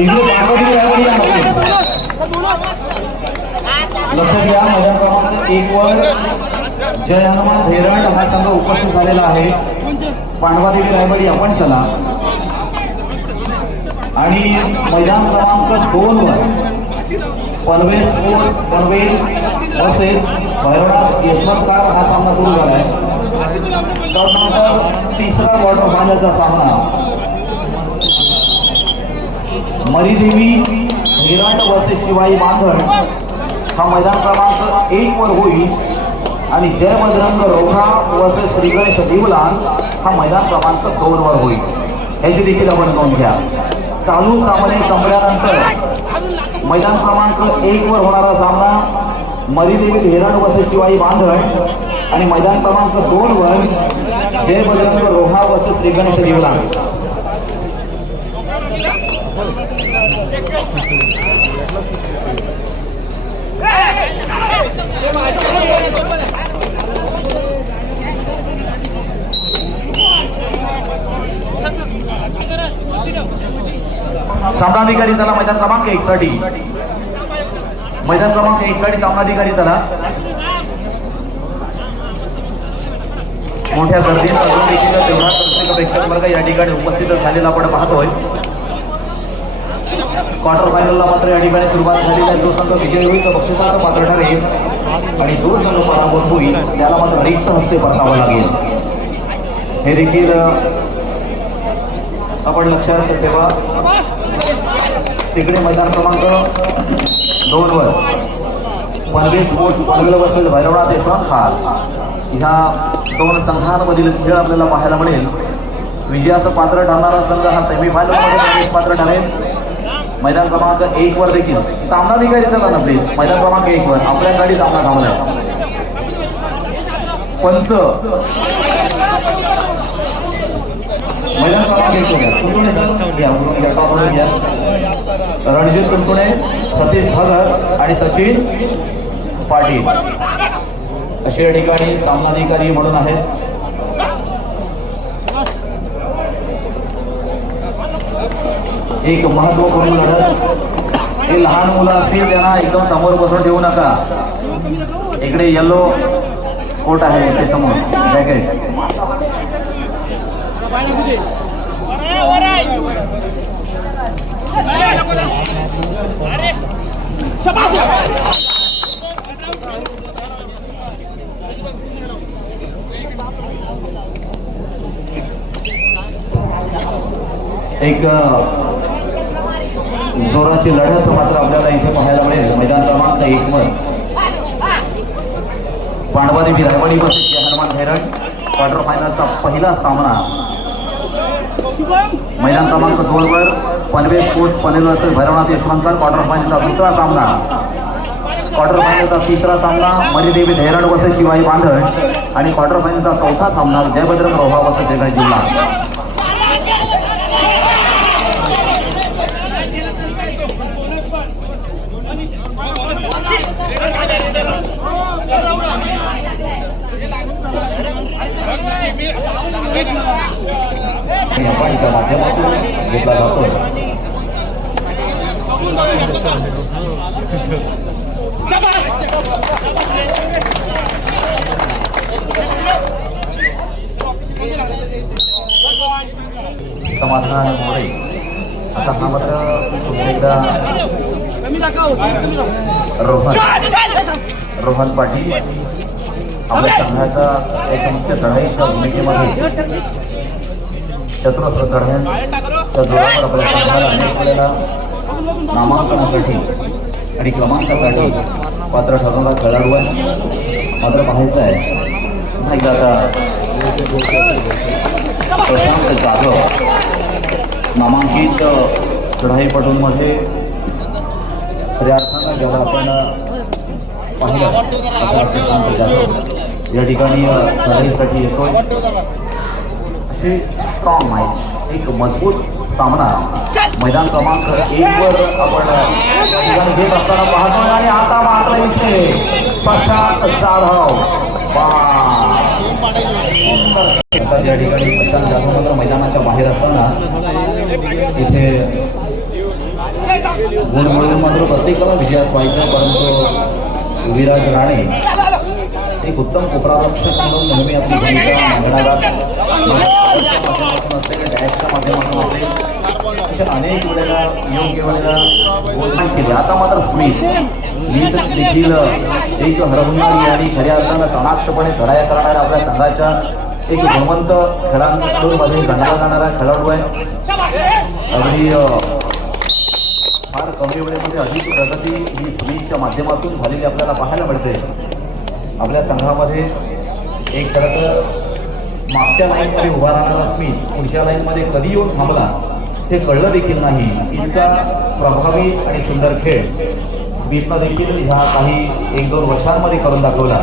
इकडे या मध्ये. लक्षात घ्या मैदान क्रमांक एक वर जय हनुमान धेरड हा संघ उपस्थित झालेला आहे. पांडवादेवी रायवडी आपण चला. आणि मैदान क्रमांक दोन वर स्पोर्ट पनवेल तसेच भैरवनाथ यशवंतकार हा सामना सुरू झाला आहे त्यानंतर तिसरा फायनलचा सामना मरीदेवी निराट वर्सेस शिवाई बांधण हा मैदान क्रमांक एक वर होईल. आणि जय बजरंग रोहा वर्सेस श्री हा मैदान क्रमांक दोन वर होईल. याची देखील आपण नोंद घ्या. चालू सामने संपल्यानंतर मैदान क्रमांक एक वर होणारा सामना मरीदेवी हिरण वर्सेस शिवाई बांधण आणि मैदान क्रमांक दोन वर जय बजरंग रोहा वर्सेस श्री गणेश सामनाधिकारी चला मैदान क्रमांक एक साठी मैदान क्रमांक एक साठी सामनाधिकारी चला मोठ्या गर्दीत अजून देखील तेवढा प्रत्येक प्रेक्षक वर्ग या ठिकाणी उपस्थित झालेला आपण पाहतोय. क्वार्टर फायनलला मात्र या ठिकाणी सुरुवात झाली तर जो संघ विजय होईल तर बक्षिसाचं पात्र ठरेल. आणि जो संघ पराभूत होईल त्याला मात्र रिक्त हस्ते परतावं लागेल. हे देखील आपण लक्षात ठेवा. तिकडे मैदान क्रमांक दोन वर. पनवेल स्पोर्ट्स पनवेल वर्सेस भैरवनाथ यशवंत खाल ह्या दोन संघांमधील खेळ आपल्याला पाहायला मिळेल. विजयाचं पात्र ठरणारा संघ हा सेमीफायनलमध्ये प्रवेश पात्र ठरेल. मैदान क्रमांक एक वर देखील. सामनाधिकारी चला ना प्लीज मैदान क्रमांक एक वर. आपल्या गाडी सामना थांबलाय पंच. मैदान क्रमांक एक वर. रणजित कुंकुणे सतीश भगत आणि सचिन पाटील. अशा या ठिकाणी सामनाधिकारी म्हणून आहेत. एक महत्वपूर्ण लढत हे लहान मुलं एकदम समोर ठेवू नका. इकडे येलो कोट ते समोर एक जोराची लढत मात्र आपल्याला इथे पाहायला मिळेल. मैदान क्रमांक एक वर. पांडवादेवी विधानवाडी वर्सेस हनुमान हैरण क्वार्टर फायनलचा पहिला सामना. मैदान क्रमांक दोन वर पनवेल कोच पनवेल भैरवनाथ यशवंतकर क्वार्टर फायनलचा दुसरा सामना. क्वार्टर फायनलचा तिसरा सामना मणिदेवी धैरण वर्सेस शिवाई बांधण आणि क्वार्टर फायनलचा चौथा सामना जयभद्र रोहा वर्सेस जगाई जिल्हा. जपानच्या माध्यमातून घेतला जातो समाधान मोरे आता हा मात्र पुन्हा एकदा रोहन रोहन पाटील आपल्या संघाचा एक मुख्य चढाईच्या भूमिकेमध्ये चतुरस्र चढ्यांच्या जोरावर आपल्या संघाला अनेक वेळेला नामांकनासाठी आणि क्रमांकासाठी पात्र ठरवला खेळाडू आहे. मात्र पाहायचं आहे. नाही एकदा आता प्रशांत जाधव नामांकित चढाईपटूंमध्ये खऱ्या अर्थानं जेव्हा आपण पाहिलं. या ठिकाणी अ, चढाईसाठी येतोय. असे स्ट्रॉंग मॅच एक मजबूत सामना. मैदान क्रमांक एक वर आपण ठिकाणी घेत असताना पाहतोय आणि आता मात्र इथे प्रशांत जाधव. या ठिकाणी प्रशांत जाधव मात्र मैदानाच्या बाहेर असताना इथे गुण मिळून मात्र प्रत्येकाला विजयात व्हायचं परंतु विराज राणे. एक उत्तम उपरारक्षक म्हणून नेहमी आपली भूमिका मांडणारा माध्यमातून असेल डॅशच्या माध्यमातून असेल अशा अनेक वेळेला योग्य वेळेला गोलमाल केले. आता मात्र स्मिथ स्मिथ देखील एक हरभुणारी आणि खऱ्या अर्थानं तणाक्षपणे धडाया करणाऱ्या आपल्या संघाच्या एक गुणवंत खेळाडूंमध्ये गणला जाणारा खेळाडू आहे. अगदी फार कमी वेळेमध्ये अधिक प्रगती ही स्मिथच्या माध्यमातून झालेली आपल्याला पाहायला मिळते. आपल्या संघामध्ये एक खरं तर मागच्या लाईनमध्ये उभा राहणार मी पुढच्या लाईनमध्ये कधी येऊन थांबला हे कळलं देखील नाही. इतका प्रभावी आणि सुंदर खेळ स्मिथनं देखील ह्या काही एक दोन वर्षांमध्ये करून दाखवला.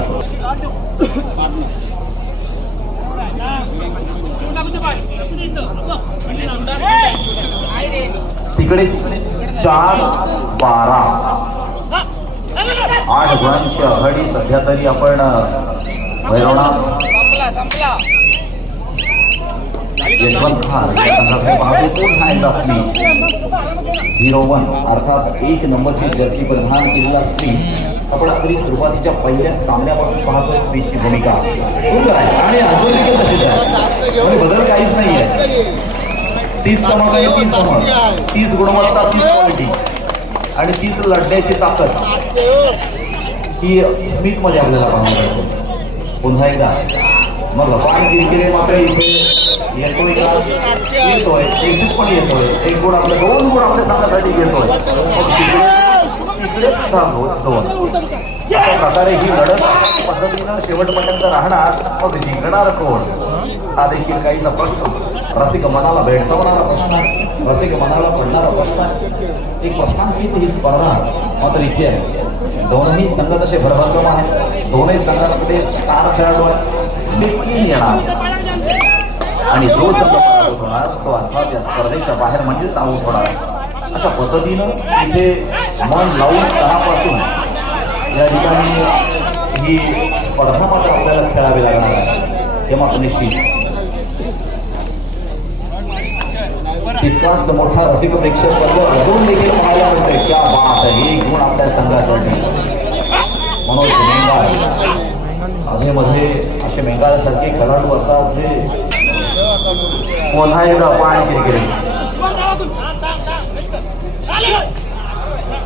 तिकडे चार बारा. आठ गुणांची आघाडी सध्या तरी आपण भैरवनाथ. यशवंत खान या संघाकडे पाहतो. कोण आहे झिरो वन. अर्थात एक नंबरची जर्सी परिधान केलेला स्त्री आपण तरी सुरुवातीच्या पहिल्या सामन्यापासून पाहतोय स्त्रीची भूमिका. सुंदर आहे? आणि अजून बदल काहीच नाहीये. आहे क्रमांक आहे तीस क्रमांक तीस गुणवत्ता तीस क्वालिटी आणि तीच लढण्याची ताकद. ही स्मिथमध्ये आपल्याला पाहायला मिळते पुन्हा एकदा. मग पाय किरकिरे मात्र इथे येतोय का? येतोय. एक गुण पण येतोय. एक गुण आपल्या दोन गुण आपल्या घेतोय मग तिकडे तिकडे सुद्धा दोन. प्रकारे ही लढत पद्धतीनं शेवटपर्यंत राहणार. मग जिंकणार कोण? हा देखील काहीचा प्रश्न. रसिक मनाला भेडसावणारा प्रश्न रसिक मनाला पडणारा प्रश्न एक प्रश्नांची ही स्पर्धा मात्र इथे आहे. दोनही संघ तसे भरभरकम आहेत दोनही संघांमध्ये चार खेळाडू आहेत. येणार. आणि जो संघ पराभूत होणार तो अर्थात या स्पर्धेच्या बाहेर म्हणजेच आऊट होणार. अशा पद्धतीनं इथे मन लावून तणापासून या ठिकाणी ही स्पर्धा मात्र आपल्याला खेळावी लागणार आहे. हे मात्र निश्चित. तितकाच मोठा रसिक प्रेक्षक वर्ग अजून देखील पाहायला मिळतोय. क्या बात आहे. हे गुण आपल्या संघासाठी. मनोज मेंगारमध्ये असे मेंगाळसारखे खेळाडू असतात जे कोल्हा एवढा पाणी क्रिकेट.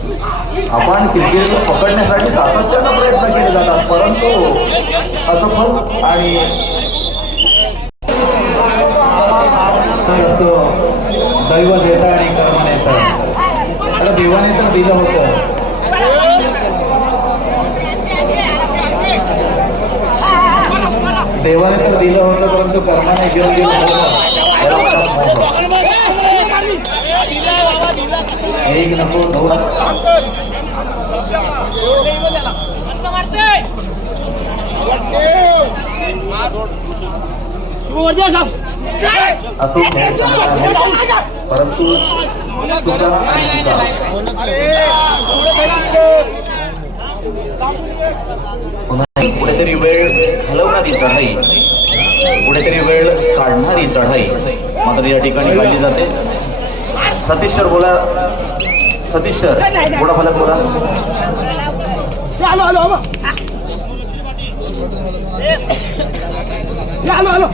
आपण क्रिकेट पकडण्यासाठी सातत्यानं प्रयत्न केले जातात परंतु असफल आणि दैव देत आणि कर्म नेत आता देवाने तर दिलं होतं. देवाने तर दिलं होतं परंतु कर्माने घेऊन दिलं होतं. एक नको दोन परंतु कुठेतरी वेळ हलवणारी चढाई. कुठेतरी वेळ काढणारी चढाई. मात्र या ठिकाणी काढली जाते. सतीश सर बोला सतीश सर थोड़ा फलक बोला hello hello hello hello hello